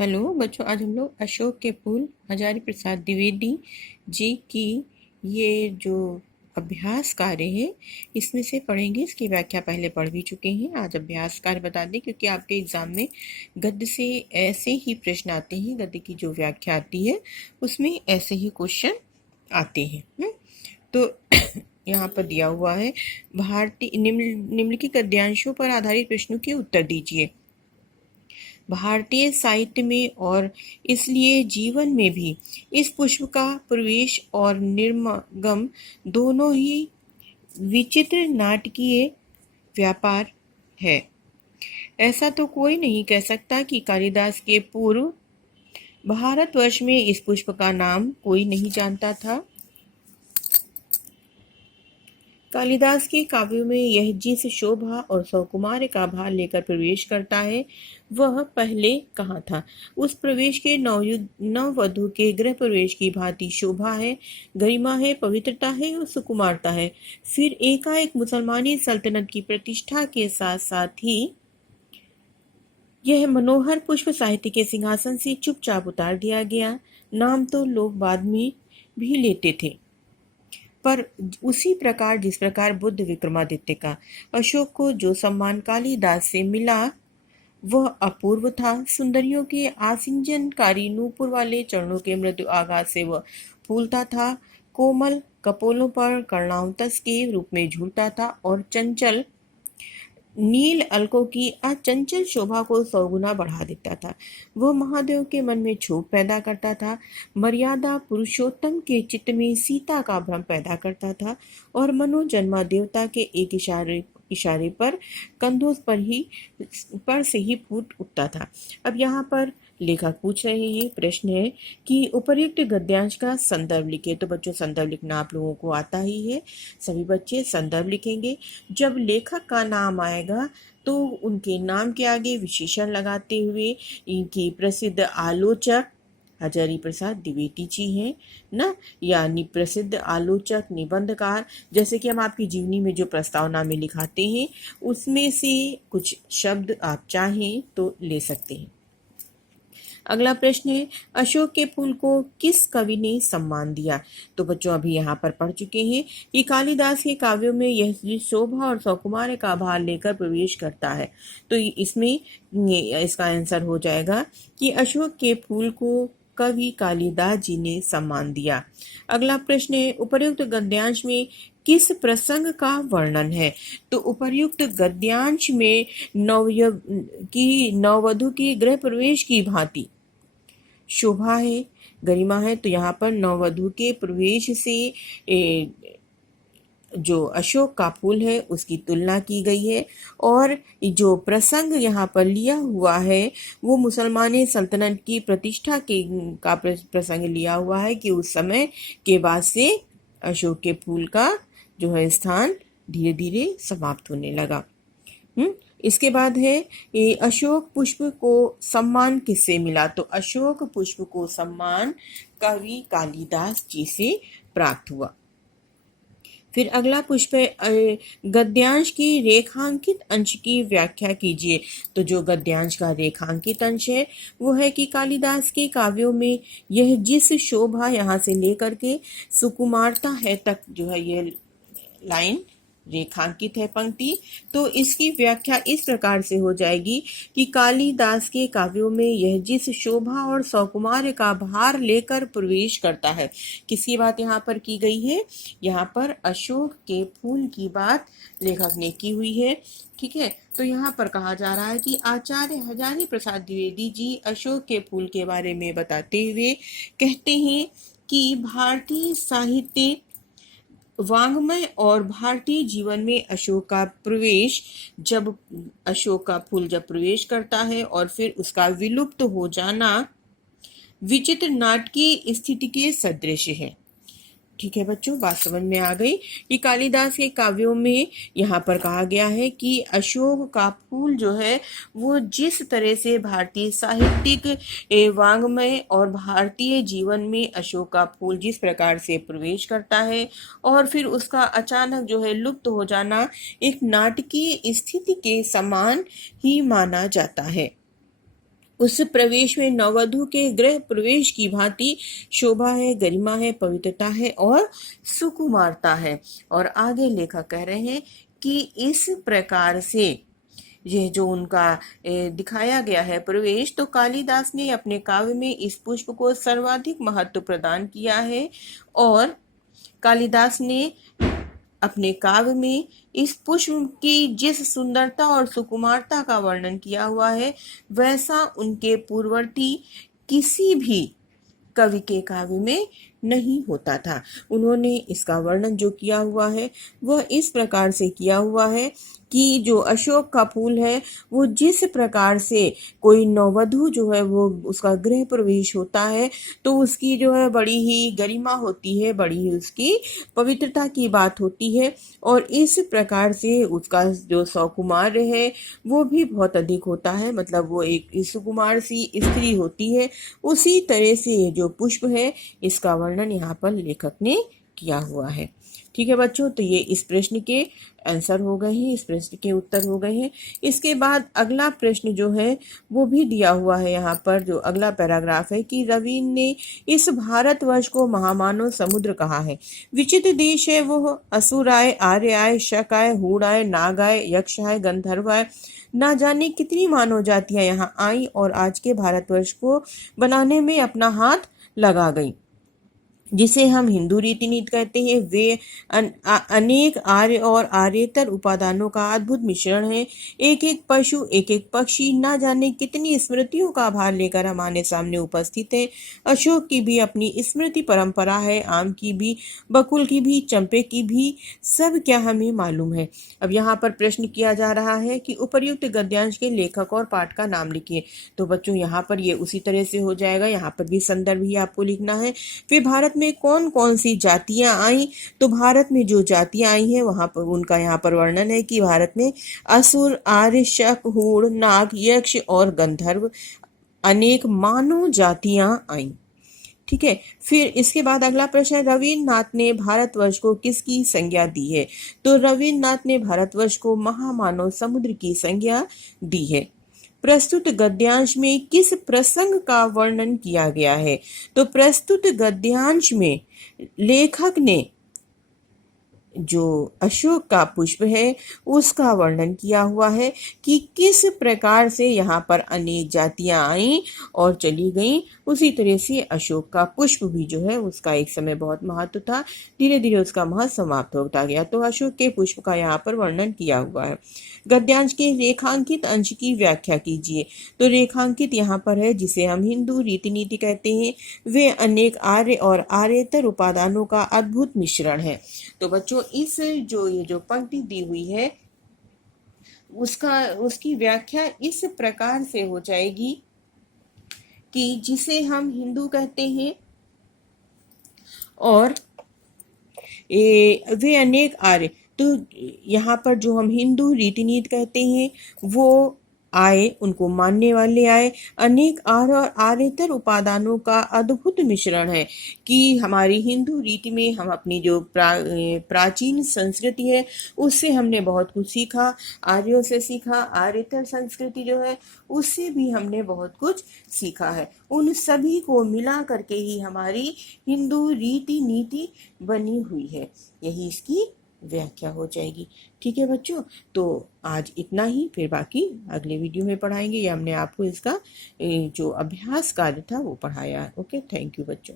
Hello बच्चों, आज हम लोग अशोक के फूल हजारी प्रसाद द्विवेदी जी की ये जो अभ्यास कार्य है इसमें से पढ़ेंगे। इसकी व्याख्या पहले पढ़ भी चुके हैं। आज अभ्यास कार्य बता दें क्योंकि आपके एग्जाम में गद्य से ऐसे ही प्रश्न आते हैं। गद्य की जो व्याख्या आती है उसमें ऐसे ही क्वेश्चन आते हैं। तो यहाँ पर दिया हुआ है भारतीय निम्नलिखित गद्यांशों पर आधारित प्रश्नों के उत्तर दीजिए। भारतीय साहित्य में और इसलिए जीवन में भी इस पुष्प का प्रवेश और निर्गम दोनों ही विचित्र नाटकीय व्यापार है। ऐसा तो कोई नहीं कह सकता कि कालिदास के पूर्व भारतवर्ष में इस पुष्प का नाम कोई नहीं जानता था। कालिदास के काव्यों में यह जिस शोभा और सौकुमार्य का भार लेकर प्रवेश करता है वह पहले कहाँ था। उस प्रवेश के नववधू के गृह प्रवेश की भांति शोभा है, गरिमा है, पवित्रता है और सुकुमारता है। फिर एकाएक मुसलमानी सल्तनत की प्रतिष्ठा के साथ साथ ही यह मनोहर पुष्प साहित्य के सिंहासन से चुपचाप उतार दिया गया। नाम तो लोग बाद में भी लेते थे, पर उसी प्रकार जिस प्रकार बुद्ध विक्रमादित्य का अशोक को जो सम्मान कालिदास से मिला वह अपूर्व था। सुंदरियों के आसिंजनकारी नूपुर वाले चरणों के मृदु आघात से वह फूलता था, कोमल कपोलों पर कर्णावतंस के रूप में झूलता था और चंचल नील अलकों की अचंचल शोभा को 100 गुना बढ़ा देता था। वह महादेव के मन में क्षोभ पैदा करता था, मर्यादा पुरुषोत्तम के चित्त में सीता का भ्रम पैदा करता था और मनोजन्मा देवता के एक इशारे पर कंधों पर से ही फूट उठता था। अब यहाँ पर लेखक पूछ रहे हैं, ये प्रश्न है कि उपर्युक्त गद्यांश का संदर्भ लिखे। तो बच्चों संदर्भ लिखना आप लोगों को आता ही है, सभी बच्चे संदर्भ लिखेंगे। जब लेखक का नाम आएगा तो उनके नाम के आगे विशेषण लगाते हुए इनकी प्रसिद्ध आलोचक हजारी प्रसाद द्विवेदी जी हैं ना, यानी प्रसिद्ध आलोचक निबंधकार। जैसे कि हम आपकी जीवनी में जो प्रस्तावना में लिखाते हैं उसमें से कुछ शब्द आप चाहें तो ले सकते हैं। अगला प्रश्न है, अशोक के फूल को किस कवि ने सम्मान दिया। तो बच्चों अभी यहाँ पर पढ़ चुके हैं कि कालिदास के काव्यों में यह शोभा और सौकुमार्य का भार लेकर प्रवेश करता है। तो इसमें इसका आंसर हो जाएगा कि अशोक के फूल को कवि कालिदास जी ने सम्मान दिया। अगला प्रश्न है, उपर्युक्त गद्यांश में किस प्रसंग का वर्णन है। तो उपर्युक्त गद्यांश में नववधू की गृह प्रवेश की भांति शोभा है, गरिमा है। तो यहाँ पर नववधू के प्रवेश से जो अशोक का फूल है उसकी तुलना की गई है और जो प्रसंग यहाँ पर लिया हुआ है वो मुसलमानी सल्तनत की प्रतिष्ठा का प्रसंग लिया हुआ है कि उस समय के बाद से अशोक के फूल का जो है स्थान धीरे धीरे समाप्त होने लगा। इसके बाद है अशोक पुष्प को सम्मान किससे मिला। तो अशोक पुष्प को सम्मान कवि कालिदास जी से प्राप्त हुआ। फिर अगला पुष्प है, गद्यांश की रेखांकित अंश की व्याख्या कीजिए। तो जो गद्यांश का रेखांकित अंश है वो है कि कालिदास के काव्यों में यह जिस शोभा यहाँ से लेकर के सुकुमारता है तक जो है ये लाइन रेखांकित है पंक्ति। तो इसकी व्याख्या इस प्रकार से हो जाएगी कि कालिदास के काव्यों में यह जिस शोभा और सौकुमार्य का भार लेकर प्रवेश करता है। किसकी बात यहाँ पर की गई है, यहाँ पर अशोक के फूल की बात लेखक ने की हुई है। ठीक है, तो यहाँ पर कहा जा रहा है कि आचार्य हजारी प्रसाद द्विवेदी जी अशोक के फूल के बारे में बताते हुए कहते हैं कि भारतीय साहित्य वाङ्मय और भारतीय जीवन में अशोक का फूल जब प्रवेश करता है और फिर उसका विलुप्त हो जाना विचित्र नाटकीय स्थिति के सदृश है। ठीक है बच्चों, बात समझ में आ गई कि कालिदास के काव्यों में यहाँ पर कहा गया है कि अशोक का फूल जो है वो जिस तरह से भारतीय साहित्यिक वाङ्मय और भारतीय जीवन में अशोक का फूल जिस प्रकार से प्रवेश करता है और फिर उसका अचानक जो है लुप्त हो जाना एक नाटकीय स्थिति के समान ही माना जाता है। उस प्रवेश में नववधु के गृह प्रवेश की भांति शोभा है, गरिमा है, पवित्रता है और सुकुमारता है। और आगे लेखक कह रहे हैं कि इस प्रकार से यह जो उनका दिखाया गया है प्रवेश, तो कालिदास ने अपने काव्य में इस पुष्प को सर्वाधिक महत्व प्रदान किया है। और कालिदास ने अपने काव्य में इस पुष्प की जिस सुंदरता और सुकुमारता का वर्णन किया हुआ है, वैसा उनके पूर्ववर्ती किसी भी कवि के काव्य में नहीं होता था। उन्होंने इसका वर्णन जो किया हुआ है वह इस प्रकार से किया हुआ है कि जो अशोक का फूल है वो जिस प्रकार से कोई नववधु जो है वो उसका गृह प्रवेश होता है तो उसकी जो है बड़ी ही गरिमा होती है, बड़ी ही उसकी पवित्रता की बात होती है। और इस प्रकार से उसका जो सौकुमार्य है वो भी बहुत अधिक होता है, मतलब वो एक सुकुमार सी स्त्री होती है। उसी तरह से ये जो पुष्प है इसका वर्णन यहाँ पर लेखक ने किया हुआ है। ठीक है बच्चों, तो ये इस प्रश्न के आंसर हो गए हैं, इस प्रश्न के उत्तर हो गए हैं। इसके बाद अगला प्रश्न जो है वो भी दिया हुआ है यहाँ पर, जो अगला पैराग्राफ है कि रवीन ने इस भारतवर्ष को महामानव समुद्र कहा है। विचित्र देश है वो, असुर आए, आर्य आए, शक आए, हूण आए, नाग आए, यक्ष आए, गंधर्व आए, ना जाने कितनी मानव जातियां यहाँ आई और आज के भारतवर्ष को बनाने में अपना हाथ लगा गई। जिसे हम हिंदू रीति नीति कहते हैं, वे अनेक आर्य और आर्येतर उपादानों का अद्भुत मिश्रण है। एक एक पशु, एक एक पक्षी, ना जाने कितनी स्मृतियों का भार लेकर हमारे सामने उपस्थित है। अशोक की भी अपनी स्मृति परंपरा है, आम की भी, बकुल की भी, चंपे की भी, सब क्या हमें मालूम है। अब यहाँ पर प्रश्न किया जा रहा है कि उपर्युक्त गद्यांश के लेखक और पाठ का नाम लिखिए। तो बच्चों यहाँ पर ये उसी तरह से हो जाएगा, यहाँ पर भी संदर्भ ही आपको लिखना है। फिर भारत में कौन कौन सी जातियां आई, तो भारत में जो जातियां आई हैं वहां पर उनका यहाँ पर वर्णन है कि भारत में असुर, आर्य, शक, हूण, नाग, यक्ष और गंधर्व अनेक मानव जातियां आई। ठीक है, फिर इसके बाद अगला प्रश्न है, रवीन्द्रनाथ ने भारतवर्ष को किसकी संज्ञा दी है। तो रवीन्द्रनाथ ने भारतवर्ष को महामानव समुद्र की संज्ञा दी है। प्रस्तुत गद्यांश में किस प्रसंग का वर्णन किया गया है। तो प्रस्तुत गद्यांश में लेखक ने जो अशोक का पुष्प है उसका वर्णन किया हुआ है कि किस प्रकार से यहाँ पर अनेक जातियां आईं और चली गईं। उसी तरह से अशोक का पुष्प भी जो है उसका एक समय बहुत महत्व था, धीरे धीरे उसका महत्व समाप्त होता गया। तो अशोक के पुष्प का यहाँ पर वर्णन किया हुआ है। गद्यांश के रेखांकित अंश की व्याख्या कीजिए। तो रेखांकित यहाँ पर है जिसे हम हिंदू रीति नीति कहते हैं, वे अनेक आर्य और आर्येतर उपादानों का अद्भुत मिश्रण है। तो बच्चों इस ये जो पंक्ति दी हुई है उसकी व्याख्या इस प्रकार से हो जाएगी कि जिसे हम हिंदू कहते हैं और वे अनेक आर्य, तो यहाँ पर जो हम हिंदू रीति नीति कहते हैं वो आए, उनको मानने वाले आए, अनेक आर्य और आर्येतर उपादानों का अद्भुत मिश्रण है कि हमारी हिंदू रीति में हम अपनी जो प्राचीन संस्कृति है उससे हमने बहुत कुछ सीखा, आर्यों से सीखा, आर्येतर संस्कृति जो है उससे भी हमने बहुत कुछ सीखा है। उन सभी को मिला करके ही हमारी हिंदू रीति नीति बनी हुई है, यही इसकी व्याख्या हो जाएगी। ठीक है बच्चों, तो आज इतना ही, फिर बाकी अगले वीडियो में पढ़ाएंगे। या हमने आपको इसका जो अभ्यास कार्य था वो पढ़ाया। ओके, थैंक यू बच्चों।